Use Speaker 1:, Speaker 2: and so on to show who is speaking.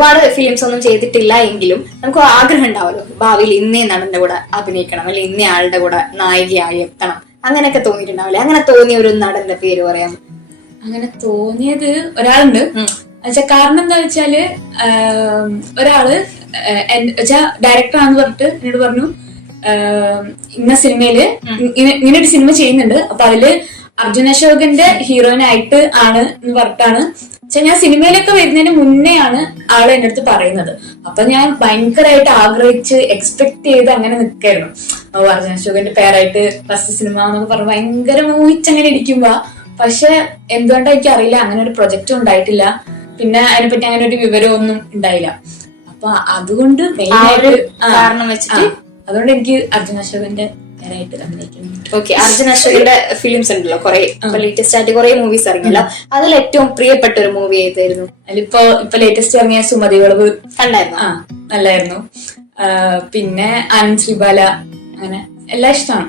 Speaker 1: ഒരുപാട് ഫിലിംസ് ഒന്നും ചെയ്തിട്ടില്ല എങ്കിലും നമുക്ക് ആഗ്രഹം ഉണ്ടാവുമല്ലോ ഭാവിയിൽ ഇന്നേ നടന്റെ കൂടെ അഭിനയിക്കണം അല്ലെങ്കിൽ ഇന്നേ ആളുടെ കൂടെ നായികയായി എത്തണം. അങ്ങനെയൊക്കെ തോന്നിയിട്ടുണ്ടാവില്ലേ? അങ്ങനെ തോന്നിയ ഒരു നടന്റെ പേര് പറയാം
Speaker 2: അങ്ങനെ തോന്നിയത് ഒരാളുണ്ട്. എന്നുവെച്ചാ കാരണം എന്താ വെച്ചാൽ ഒരാൾ വെച്ചാ ആണെന്ന് പറഞ്ഞിട്ട് എന്നോട് പറഞ്ഞു ഇന്ന സിനിമയിൽ ഇങ്ങനെ ഒരു സിനിമ ചെയ്യുന്നുണ്ട്. അപ്പൊ അതിൽ അർജുൻ അശോകന്റെ ഹീറോയിനായിട്ട് ആണ് എന്ന് പറഞ്ഞിട്ടാണ്. പക്ഷെ ഞാൻ സിനിമയിലൊക്കെ വരുന്നതിന് മുന്നേ ആണ് ആൾ എന്റെ അടുത്ത് പറയുന്നത്. അപ്പൊ ഞാൻ ഭയങ്കരമായിട്ട് ആഗ്രഹിച്ച് എക്സ്പെക്ട് ചെയ്ത് അങ്ങനെ നിൽക്കായിരുന്നു. ഓ അർജുൻ അശോകന്റെ പേരായിട്ട് ഫസ്റ്റ് സിനിമ എന്നൊക്കെ പറഞ്ഞ് ഭയങ്കര മോഹിച്ചങ്ങനെ ഇരിക്കുമ്പോ പക്ഷെ എന്തുകൊണ്ടാ എനിക്ക് അറിയില്ല. അങ്ങനെ ഒരു പ്രൊജക്റ്റ് ഉണ്ടായിട്ടില്ല. പിന്നെ അതിനെപ്പറ്റി അങ്ങനെ ഒരു വിവരമൊന്നും ഉണ്ടായില്ല. അപ്പൊ അതുകൊണ്ട് മെയിൻ ആയിട്ട്
Speaker 1: കാരണം വെച്ചിട്ട്
Speaker 2: അതുകൊണ്ട് എനിക്ക് അർജുൻ അശോകന്റെ അഭിനയിക്കുന്നു.
Speaker 1: ഓക്കെ അർജുൻ അശോകന്റെ ഫിലിംസ് ഉണ്ടല്ലോ കുറെ ലേറ്റസ്റ്റ് ആയിട്ട് കുറെ മൂവീസ് ഇറങ്ങിയല്ലോ. അതിൽ ഏറ്റവും പ്രിയപ്പെട്ട ഒരു മൂവി ഏതായിരുന്നു?
Speaker 2: അതിലിപ്പോ ഇപ്പൊ ലേറ്റസ്റ്റ് ഇറങ്ങിയ സുമതി വിളവ്.
Speaker 1: കണ്ടായിരുന്നു?
Speaker 2: ആ നല്ലായിരുന്നു. പിന്നെ അനന്ത് ശ്രീബാല അങ്ങനെ. എല്ലാം ഇഷ്ടമാണ്.